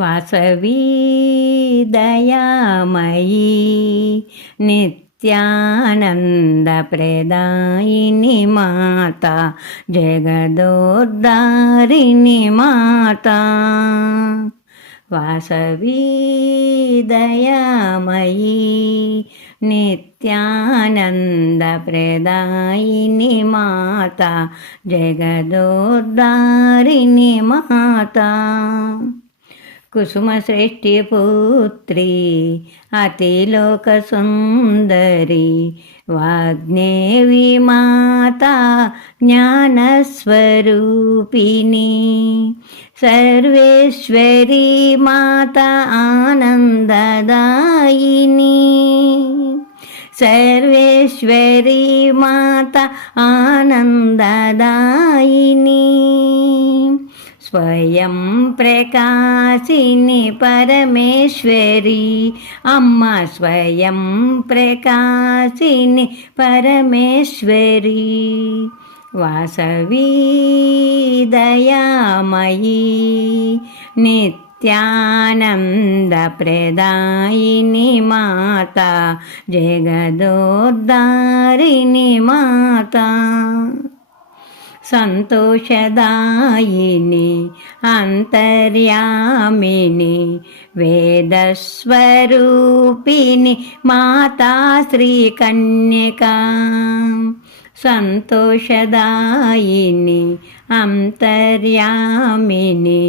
वासवी दयामयी नित्यानन्दप्रदायिनी माता जगदोद्धारिणि माता। वासवी दयामयी नित्यानन्दप्रदायिनी माता जगदोद्धारिणि माता। కుసుమశ్రేష్ఠి పుత్రి అతిలోక సుందరి వాగ్నేవి మాత జ్ఞానస్వరూపిణి. సర్వేశ్వరి మాత ఆనందదాయిని. సర్వేశ్వరి మాత ఆనందదాయిని. స్వయం ప్రకాశిని పరమేశ్వరి. అమ్మ స్వయం ప్రకాశిని పరమేశ్వరి. వాసవీ దయామయీ నిత్యానందప్రదాయిని మాత జగదోద్ధారిణి మాత. సంతోషదాయిని అంతర్యామిని వేదస్వరూపిణి మాతా శ్రీకన్యకా సంతోషదాయిని అంతర్యామిని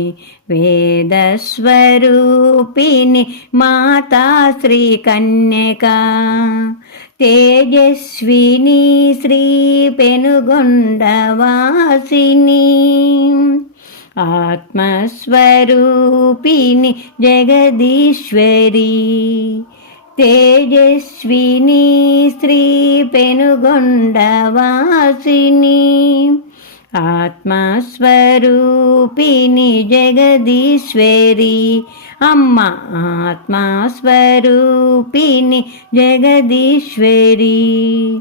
వేదస్వరూపిణి మాతా శ్రీకన్యకా తేజస్విని శ్రీ పెనుగొండవాసిని ఆత్మస్వరూపిణి జగదీశ్వరి. తేజస్విని శ్రీ పెనుగొండవాసిని ఆత్మస్వరూపిణి జగదీశ్వరి. అమ్మ ఆత్మస్వరూపిణి జగదీశ్వరి.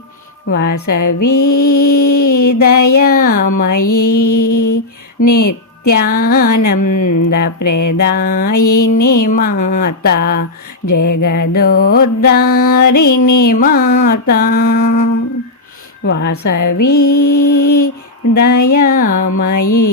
వాసవీ దయామయీ నిత్యానందప్రదాయిని మాత జగదోద్ధారిణి మాత. వాసవీ దయామయీ